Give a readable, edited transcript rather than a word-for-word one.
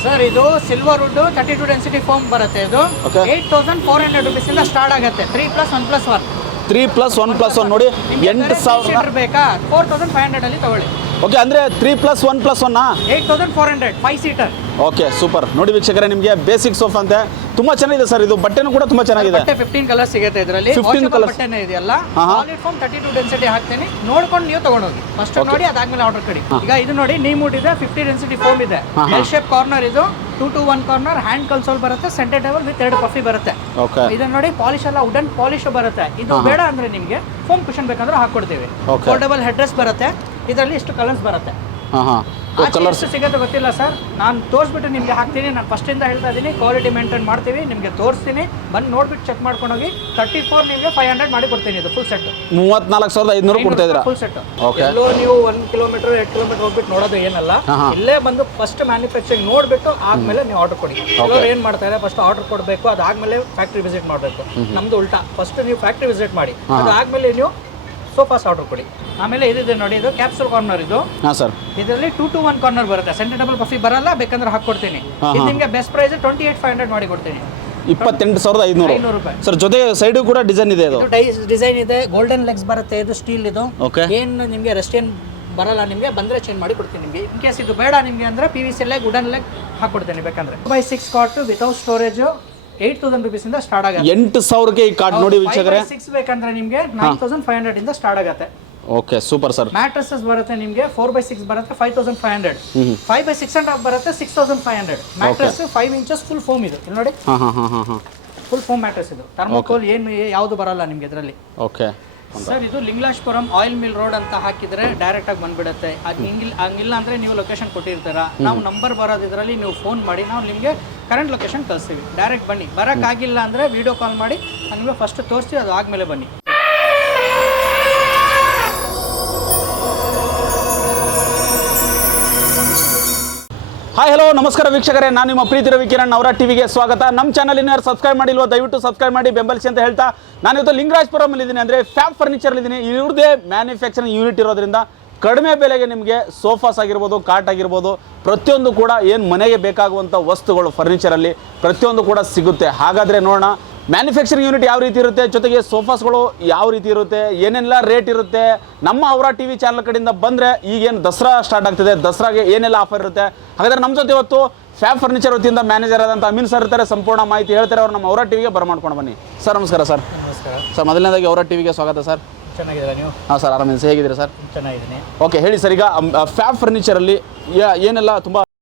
Sir ಇದು silver wood 32 density foam ಬರುತ್ತೆ. ಇದು 8400 rupees ಸ್ಟಾರ್ಟ್ ಆಗುತ್ತೆ. 3+1+1 3+1+1 ನೋಡಿ 8000 ಬೇಕಾ 4500 ಅಲ್ಲಿ ತಗೊಳ್ಳಿ. ಓಕೆ ಅಂದರೆ 3+1+1 8400 5 ಸೀಟರ್. Okay super. ನೋಡಿ ವೀಕ್ಷಕರೇ, ನಿಮಗೆ ಬೇಸಿಕ್ ಸೋಫಾ ಅಂತೆ ತುಂಬ ಚೆನ್ನಾಗಿದೆ ಸರ್. ಇದು ಬಟ್ಟೆನೂ ಕೂಡ ತುಂಬ ಚೆನ್ನಾಗಿದೆ. ಬಟ್ಟೆ 15 ಕಲರ್ ಸಿಗುತ್ತೆ ಇದರಲ್ಲಿ. 15 ಕಲರ್ ಬಟ್ಟೆನೇ ಇದೆಯಲ್ಲ. ಸಾಲಿಡ್ ಫೋಮ್ 32 ಡೆನ್ಸಿಟಿ ಹಾಕ್ತೀನಿ, ನೋಡ್ಕೊಂಡು ನೀವು ತಗೊಂಡೋಗಿ. ಫಸ್ಟ್ ನೋಡಿ, ಅದಾದ್ಮೇಲೆ ಆರ್ಡರ್ ಕೊಡಿ. ಈಗ ಇದು ನೋಡಿ, ನೀ ಮೂಡ್ ಇದೆ, 50 ಡೆನ್ಸಿಟಿ ಫೋಮ್ ಇದೆ, ಎಲ್ ಶೇಪ್ ಕಾರ್ನರ್. ಇದು 2 to 1 ಕಾರ್ನರ್, ಹ್ಯಾಂಡ್ ಕನ್ಸೋಲ್ ಬರುತ್ತೆ, ಸೆಂಟರ್ ಟೇಬಲ್ ವಿತ್ 2 ಪಫಿ ಬರುತ್ತೆ. ಇದನ್ನ ನೋಡಿ, ಪಾಲಿಶ್ ಎಲ್ಲ ವುಡನ್ ಪಾಲಿಶ್ ಬರುತ್ತೆ. ಇದು ಬೇಡ ಅಂದ್ರೆ ನಿಮಗೆ ಫೋಮ್ ಕುಷನ್ ಬೇಕಂದ್ರೆ ಹಾಕೊಡ್ತೀವಿ. ಫೋಲ್ಡಬಲ್ ಹೆಡ್ ರೆಸ್ಟ್ ಬರುತ್ತೆ. ಇದರಲ್ಲಿ ಎಷ್ಟು ಕಲರ್ಸ್ ಬರುತ್ತೆ, ಕಲರ್ಸ್ ಸಿಗುತ್ತೆ ಗೊತ್ತಿಲ್ಲ ಸರ್. ನಾನು ತೋರಿಸ್ಬಿಟ್ಟು ನಿಮಗೆ ಹಾಕ್ತೀನಿ. ನಾನು ಫಸ್ಟಿಂದ ಹೇಳ್ತಾ ಇದ್ದೀನಿ, ಕ್ವಾಲಿಟಿ ಮೇಂಟೈನ್ ಮಾಡ್ತೀವಿ, ನಿಮಗೆ ತೋರಿಸ್ತೀನಿ. ಬಂದು ನೋಡ್ಬಿಟ್ಟು ಚೆಕ್ ಮಾಡ್ಕೊಂಡು ಹೋಗಿ. 34 ನಿಮಗೆ 500 ಮಾಡಿ ಕೊಡ್ತೀನಿ. ಇದು ಫುಲ್ ಸೆಟ್ 34,500 ಕೊಡ್ತಾ ಇದ್ದೀರಾ? Full set. ಎಲ್ಲೋ ನೀವು 1 ಕಿಲೋಮೀಟರ್ 2 ಕಿಲೋಮೀಟರ್ ಹೋಗ್ಬಿಟ್ಟು ನೋಡೋದು ಏನಲ್ಲ. ಇಲ್ಲೇ ಬಂದು ಫಸ್ಟ್ ಮ್ಯಾನುಫ್ಯಾಕ್ಚರಿಂಗ್ ನೋಡ್ಬಿಟ್ಟು ಆದ್ಮೇಲೆ ನೀವು ಆರ್ಡರ್ ಕೊಡಿ. ಇವರು ಏನ್ ಮಾಡ್ತಾರೆ, ಫಸ್ಟ್ ಆರ್ಡರ್ ಕೊಡಬೇಕು, ಅದಾದ್ಮೇಲೆ ಫ್ಯಾಕ್ಟ್ರಿ ವಿಸಿಟ್ ಮಾಡಬೇಕು. ನಮ್ದು ಉಲ್ಟಾ, ಫಸ್ಟ್ ನೀವು ಫ್ಯಾಕ್ಟ್ರಿ ವಿಸಿಟ್ ಮಾಡಿ, ಅದಾದ್ಮೇಲೆ ನೀವು ಸೋಫಾಸ್ ಆರ್ಡರ್ ಕೊಡಿ. ಆಮೇಲೆ ಇದಿದೆ ನೋಡಿ, ಇದು ಕ್ಯಾಪ್ಸೂಲ್ ಕಾರ್ನರ್. ಇದು ಸರ್ ಇದರಲ್ಲಿ 2 to 1 ಕಾರ್ನರ್ ಬರುತ್ತೆ. ಸೆಂಟರ್ ಟೇಬಲ್ ಪಫಿ ಬರಲ್ಲ, ಬೇಕಂದ್ರೆ ಹಾಕೊಡ್ತೀನಿ. ಇದು ನಿಮಗೆ ಬೆಸ್ಟ್ ಪ್ರೈಸ್ 28,500 ಮಾಡಿ ಕೊಡ್ತೀನಿ. 28,500 ರೂಪಾಯಿ ಸರ್. ಜೊತೆ ಸೈಡ್ ಕೂಡ ಡಿಸೈನ್ ಇದೆ. ಇದು ಡಿಸೈನ್ ಇದೆ, ಗೋಲ್ಡನ್ ಲೆಗ್ಸ್ ಬರುತ್ತೆ. ಇದು ಸ್ಟೀಲ್. ಇದು ಏನು ನಿಮಗೆ ರೆಸ್ಟ್ ಏನು ಬರಲ್ಲ, ನಿಮಗೆ ಬಂದ್ರೆ ಚೇಂಜ್ ಮಾಡಿ ಕೊಡ್ತೀನಿ. ನಿಮಗೆ ಇನ್ ಕೇಸ್ ಇದು ಬೇಡ ನಿಮಗೆ ಅಂದ್ರೆ PVC ಲೆಗ್, ವುಡನ್ ಲೆಗ್ ಹಾಕೊಡ್ತೀನಿ ಬೇಕಂದ್ರೆ. 2x6 cot without storage 8,000 rupees ಇಂದ ಸ್ಟಾರ್ಟ್ ಆಗುತ್ತೆ. 8,000ಗೆ ಈ ಕಾರ್ಡ್ ನೋಡಿ ವೀಕ್ಷಕರೇ. 5x6 ಬೇಕಂದ್ರೆ ನಿಮಗೆ 9,500 ಇಂದ ಸ್ಟಾರ್ಟ್ ಆಗುತ್ತೆ. Okay super sir. ಮ್ಯಾಟ್ರೆಸಸ್ ಬರುತ್ತೆ ನಿಮಗೆ 4x6 ಬರುತ್ತೆ 5,500. 5x6 ಬರುತ್ತೆ 6,500. Mattress 5 inches full foam. ಇದು ಇಲ್ಲಿ ನೋಡಿ, ಫುಲ್ ಫೋಮ್ ಮ್ಯಾಟ್ರೆಸ್. ಇದು ಥರ್ಮೋಕೋಲ್ ಏನು ಯಾವುದು ಬರಲ್ಲ ನಿಮಗೆ ಇದರಲ್ಲಿ. ಓಕೆ ಸರ್, ಇದು ಲಿಂಗ್ಲಾಶ್ಪುರಂ ಆಯಿಲ್ ಮಿಲ್ ರೋಡ್ ಅಂತ ಹಾಕಿದ್ರೆ ಡೈರೆಕ್ಟ್ ಆಗಿ ಬಂದ್ಬಿಡುತ್ತೆ. ಹಂಗಿಲ್ಲ ಅಂದ್ರೆ ನೀವು ಲೊಕೇಶನ್ ಕೊಟ್ಟಿರ್ತೀರ, ನಾವು ನಂಬರ್ ಬರೋದು ಇದರಲ್ಲಿ, ನೀವು ಫೋನ್ ಮಾಡಿ ನಾವು ನಿಮಗೆ ಕರೆಂಟ್ ಲೊಕೇಶನ್ ಕಳಿಸ್ತೀವಿ. ಡೈರೆಕ್ಟ್ ಬನ್ನಿ. ಬರೋಕ್ಕಾಗಿಲ್ಲ ಅಂದರೆ ವಿಡಿಯೋ ಕಾಲ್ ಮಾಡಿ ನಿಮಗೆ ಫಸ್ಟ್ ತೋರಿಸ್ತೀವಿ, ಅದು ಆದಮೇಲೆ ಬನ್ನಿ. ಹಾಯ್ ಹಲೋ ನಮಸ್ಕಾರ ವೀಕ್ಷಕರೇ, ನಾನು ನಿಮ್ಮ ಪ್ರೀತಿ ರವಿ ಕಿರಣ್ ನವರಾಜ್ ಟಿವಿಗೆ ಸ್ವಾಗತ. ನಮ್ಮ ಚಾನಲ್ ಇನ್ಯಾರು ಸಬ್ಸ್ಕ್ರೈಬ್ ಮಾಡಿಲ್ವೋ ದಯವಿಟ್ಟು ಸಬ್ಸ್ಕ್ರೈಬ್ ಮಾಡಿ ಬೆಂಬಲಿಸಿ ಅಂತ ಹೇಳ್ತಾ, ನಾನಿವತ್ತು ಲಿಂಗರಾಜಪುರಮಲ್ಲಿ ಇದ್ದೀನಿ, ಅಂದರೆ ಫ್ಯಾಬ್ ಫರ್ನಿಚರ್ಲಿದ್ದೀನಿ. ಇವ್ರದ್ದೇ ಮ್ಯಾನುಫ್ಯಾಕ್ಚರಿಂಗ್ ಯೂನಿಟ್ ಇರೋದ್ರಿಂದ ಕಡಿಮೆ ಬೆಲೆಗೆ ನಿಮಗೆ ಸೋಫಾಸ್ ಆಗಿರ್ಬೋದು, ಕಾಟ್ ಆಗಿರ್ಬೋದು, ಪ್ರತಿಯೊಂದು ಕೂಡ ಏನು ಮನೆಗೆ ಬೇಕಾಗುವಂಥ ವಸ್ತುಗಳು ಫರ್ನಿಚರಲ್ಲಿ ಪ್ರತಿಯೊಂದು ಕೂಡ ಸಿಗುತ್ತೆ. ಹಾಗಾದರೆ ನೋಡೋಣ ಮ್ಯಾನುಫ್ಯಾಕ್ಚರಿಂಗ್ ಯೂನಿಟ್ ಯಾವ ರೀತಿ ಇರುತ್ತೆ, ಜೊತೆಗೆ ಸೋಫಾಸ್ಗಳು ಯಾವ ರೀತಿ ಇರುತ್ತೆ, ಏನೆಲ್ಲ ರೇಟ್ ಇರುತ್ತೆ. ನಮ್ಮ ಅವರ ಟಿವಿ ಚಾನಲ್ ಕಡೆಯಿಂದ ಬಂದರೆ ಈಗೇನು ದಸರಾ ಸ್ಟಾರ್ಟ್ ಆಗ್ತಿದೆ, ದಸರಾಗೆ ಏನೆಲ್ಲ ಆಫರ್ ಇರುತ್ತೆ. ಹಾಗಾದರೆ ನಮ್ಮ ಜೊತೆ ಇವತ್ತು ಫ್ಯಾಬ್ ಫರ್ನಿಚರ್ ವತಿಯಿಂದ ಮ್ಯಾನೇಜರ್ ಆದಂಥ ಅಮೀನ್ ಸರ್ ಇರ್ತಾರೆ, ಸಂಪೂರ್ಣ ಮಾಹಿತಿ ಹೇಳ್ತಾರೆ. ಅವ್ರು ನಮ್ಮ ಅವರ ಟಿವಿಗೆ ಬರಮಾಡ್ಕೊಂಡು ಬನ್ನಿ. ಸರ್ ನಮಸ್ಕಾರ. ಸರ್ ನಮಸ್ಕಾರ ಸರ್. ಮೊದಲನೇದಾಗಿ ಅವರ ಟಿವಿಗೆ ಸ್ವಾಗತ ಸರ್. ಚೆನ್ನಾಗಿದ್ದೀರಾ ನೀವು? ಹಾಂ ಸರ್, ಆರಾಮಿದೆ. ಹೇಗಿದ್ದೀರಾ ಸರ್? ಚೆನ್ನಾಗಿದ್ದೀನಿ. ಓಕೆ, ಹೇಳಿ ಸರ್. ಈಗ ಫ್ಯಾಬ್ ಫರ್ನಿಚರಲ್ಲಿ ಏನೆಲ್ಲ ತುಂಬ